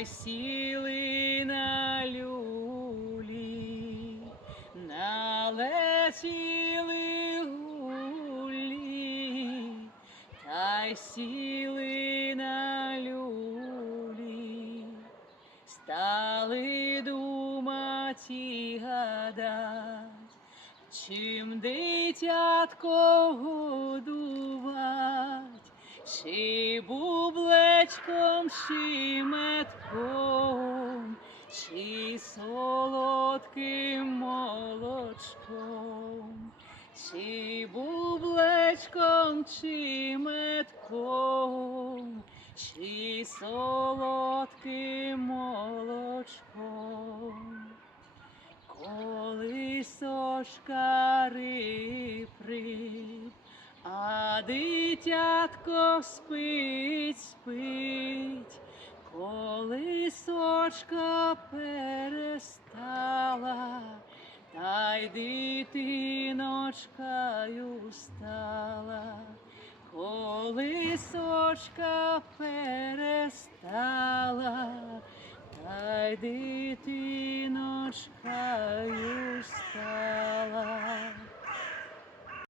й сіли на люлі, налетіли гулі, та й сіли на люлі, стали думать і гадать, чим дитятко годувать, чи бублечком, чи медком, чи солодким молочком, чи бублечком, чи медком, чи солодким молочком. Колисошка рип-рип, а дитятко спить, спить. Колисошка перестала, та й дитиночкою стала. Колисошка перестала, та й дитиночкою стала.